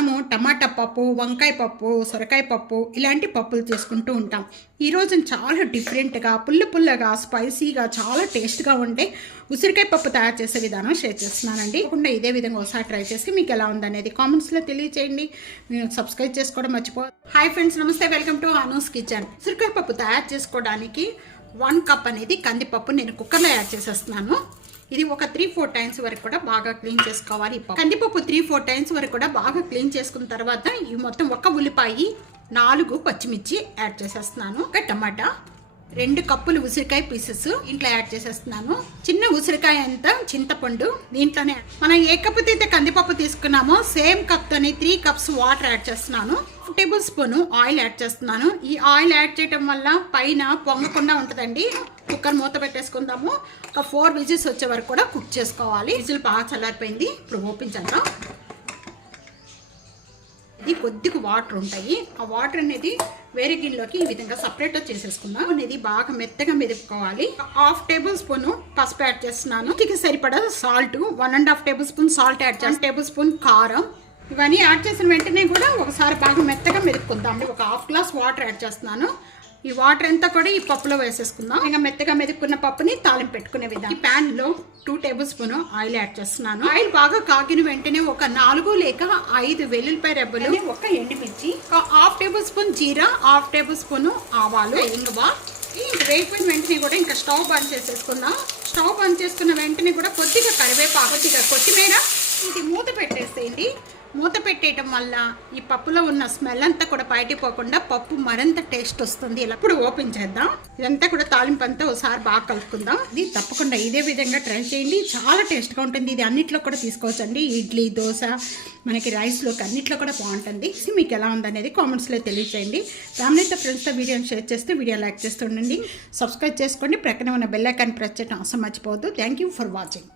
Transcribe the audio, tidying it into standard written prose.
మనము టమాటా పప్పు, వంకాయ పప్పు, సొరకాయ పప్పు ఇలాంటి పప్పులు చేసుకుంటూ ఉంటాం. ఈరోజు చాలా డిఫరెంట్గా, పుల్లగా, స్పైసీగా, చాలా టేస్ట్గా ఉండే ఉసిరికాయ పప్పు తయారు చేసే విధానం షేర్ చేస్తున్నానండి. కాకుండా ఇదే విధంగా ఒకసారి ట్రై చేసి మీకు ఎలా ఉందనేది కామెంట్స్లో తెలియచేయండి. సబ్స్క్రైబ్ చేసుకోవడం మర్చిపో. హాయ్ ఫ్రెండ్స్, నమస్తే, వెల్కమ్ టు అనూస్ కిచెన్. ఉసిరికాయ పప్పు తయారు చేసుకోవడానికి 1 కప్ అనేది కందిపప్పు నేను కుక్కర్లో యాడ్ చేసేస్తున్నాను. ఇది ఒక 3-4 టైమ్స్ వరకు కూడా బాగా క్లీన్ చేసుకోవాలి. కందిపప్పు 3-4 టైమ్స్ వరకు కూడా బాగా క్లీన్ చేసుకున్న తర్వాత ఇవి మొత్తం ఒక ఉల్లిపాయ, 4 పచ్చిమిర్చి యాడ్ చేసేస్తున్నాను. ఒక టమాటా, 2 కప్పులు ఉసిరికాయ పీసెస్ ఇంట్లో యాడ్ చేసేస్తున్నాను. చిన్న ఉసిరికాయ అంత చింతపండు దీంట్లోనే. మనం ఏ కప్పు అయితే కందిపప్పు తీసుకున్నామో సేమ్ కప్తోనే 3 కప్స్ వాటర్ యాడ్ చేస్తున్నాను. 1 టేబుల్ స్పూన్ ఆయిల్ యాడ్ చేస్తున్నాను. ఈ ఆయిల్ యాడ్ చేయడం వల్ల పైన పొంగకుండా ఉంటుందండి. కుక్కర్ మూత పెట్టేసుకుందాము. ఒక 4 విజిల్స్ వచ్చే వరకు కూడా కుక్ చేసుకోవాలి. విజిల్ బాగా చల్లారిపోయింది. ఇప్పుడు ఓపెన్ చేద్దాం. ఇది కొద్దిగా వాటర్ ఉంటాయి. ఆ వాటర్ అనేది వేరే గిన్నెలోకి ఈ విధంగా సపరేట్గా చేసేసుకుందాం. అనేది బాగా మెత్తగా మెదుపుకోవాలి. 1/2 టేబుల్ స్పూన్ పసుపు యాడ్ చేస్తున్నాను. రుచికి సరిపడా salt, 1.5 table spoon salt add చేస్తాను. 1 టేబుల్ స్పూన్ కారం. ఇవన్నీ యాడ్ చేసిన వెంటనే కూడా ఒకసారి బాగా మెత్తగా మెదుపుకుందాం. ఒక 1/2 గ్లాస్ వాటర్ యాడ్ చేస్తున్నాను. ఈ వాటర్ అంతా కూడా ఈ పప్పులో వేసేసుకుందాం. ఇంకా మెత్తగా మెదుపుకున్న పప్పుని తాలింపు పెట్టుకునే విధానం. ఈ ప్యాన్ లో 2 టేబుల్ స్పూన్ ఆయిల్ యాడ్ చేస్తున్నాను. ఆయిల్ బాగా కాగిన వెంటనే ఒక 4 లేక 5 వెల్లుల్లిపాయ రెబ్బలు, ఒక ఎండుమిర్చి, 1/2 టేబుల్ స్పూన్ జీరా, 1/2 టేబుల్ స్పూన్ ఆవాలు, ఇంగువ. వేగిపోయిన వెంటనే కూడా ఇంకా స్టవ్ బంద్ చేసేసుకుందాం. స్టవ్ బంద్ చేసుకున్న వెంటనే కూడా కొద్దిగా కరివేపాకు, కొద్దిగా కొత్తిమీర. ఇది మూత పెట్టేసేయండి. మూత పెట్టేయటం వల్ల ఈ పప్పులో ఉన్న స్మెల్ అంతా కూడా బయటికి పోకుండా పప్పు మరింత టేస్ట్ వస్తుంది. ఇలా ఇప్పుడు ఓపెన్ చేద్దాం. ఇదంతా కూడా తాలింపు అంతా ఒకసారి బాగా కలుపుకుందాం. ఇది తప్పకుండా ఇదే విధంగా ట్రై చేయండి. చాలా టేస్ట్గా ఉంటుంది. ఇది అన్నిట్లో కూడా తీసుకోవచ్చండి. ఇడ్లీ, దోశ, మనకి రైస్లోకి అన్నిట్లో కూడా బాగుంటుంది. మీకు ఎలా ఉందనేది కామెంట్స్లో తెలియచేయండి. ఫ్యామిలీతో, ఫ్రెండ్స్తో వీడియోని షేర్ చేస్తే వీడియో లైక్ చేస్తుండండి. సబ్స్క్రైబ్ చేసుకోండి. ప్రక్కనే ఉన్న బెల్ ఐకాన్ ప్రెస్ చేయడం అసలు మర్చిపోవద్దు. Thank you for watching.